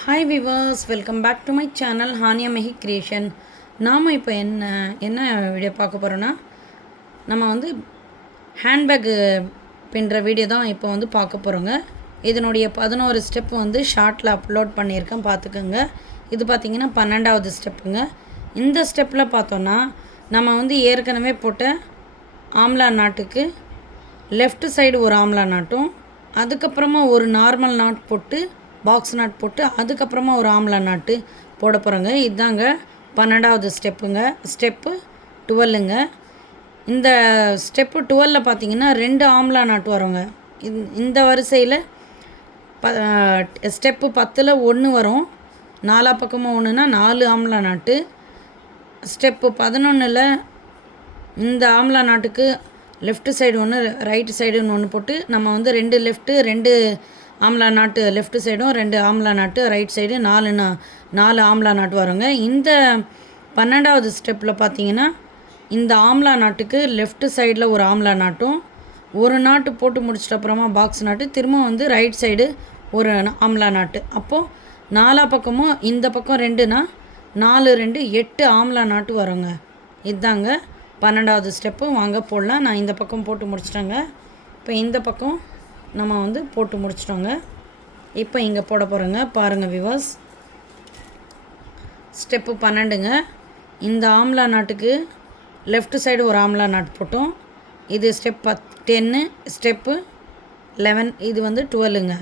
Hi viewers, welcome back to my channel Haniya Mehi creation. நாம் இப்போ என்ன வீடியோ பார்க்க போகிறோன்னா, நம்ம ஹேண்ட்பேக்கு பின்னுற வீடியோ தான் இப்போ பார்க்க போகிறோங்க. இதனுடைய 11 ஸ்டெப் ஷார்ட்டில் அப்லோட் பண்ணியிருக்கேன், பார்த்துக்கோங்க. இது பார்த்திங்கன்னா 12வது ஸ்டெப்புங்க. இந்த ஸ்டெப்பில் பார்த்தோன்னா நம்ம ஏற்கனவே போட்ட ஆம்லா நாட்டுக்கு லெஃப்ட் சைடு ஒரு ஆம்லா நாட்டும், அதுக்கப்புறமா ஒரு நார்மல் நாட் போட்டு பாக்ஸ் நாட் போட்டு அதுக்கப்புறமா ஒரு ஆம்லா நாட்டு போட போகிறோங்க. இதுதாங்க 12வது ஸ்டெப்புங்க. ஸ்டெப்பு 12ங்க. இந்த ஸ்டெப்பு 12ல் பார்த்தீங்கன்னா 2 ஆம்லா நாட்டு வருங்க. இந்த வரிசையில் ஸ்டெப்பு 10ல் 1 வரும், 4 பக்கமும் 1னா 4 ஆம்லா நாட்டு. ஸ்டெப்பு 11ல் இந்த ஆம்லா நாட்டுக்கு லெஃப்ட் சைடு ஒன்று ரைட்டு சைடுன்னு ஒன்று போட்டு நம்ம 2 லெஃப்ட்டு 2 ஆம்லா நாட்டு லெஃப்ட் சைடும் 2 ஆம்லா நாட்டு ரைட் சைடு 4 ஆம்லா நாட்டு வருங்க. இந்த 12வது ஸ்டெப்பில் பார்த்தீங்கன்னா இந்த ஆம்லா நாட்டுக்கு லெஃப்ட் சைடில் ஒரு ஆம்லா நாட்டும், ஒரு நாட்டு போட்டு முடிச்சிட்ட அப்புறமா பாக்ஸ் நாட்டு, திரும்ப ரைட் சைடு ஒரு ஆம்லா நாட்டு. அப்போது 4 பக்கமும் இந்த பக்கம் 2னா 4 2 8 ஆம்லா நாட்டு வருங்க. இதுதாங்க 12வது ஸ்டெப்பு. வாங்க போடலாம். நான் இந்த பக்கம் போட்டு முடிச்சிட்டேங்க. இப்போ இந்த பக்கம் நம்ம போட்டு முடிச்சிட்டோங்க. இப்போ இங்கே போட போகிறோங்க. பாருங்கள் விவர்ஸ், ஸ்டெப்பு 12ங்க. இந்த ஆம்லா நாட்டுக்கு லெஃப்ட் சைடு ஒரு ஆம்லா நாட்டு போட்டோம். இது ஸ்டெப் 10, ஸ்டெப்பு 11, இது 12ங்க.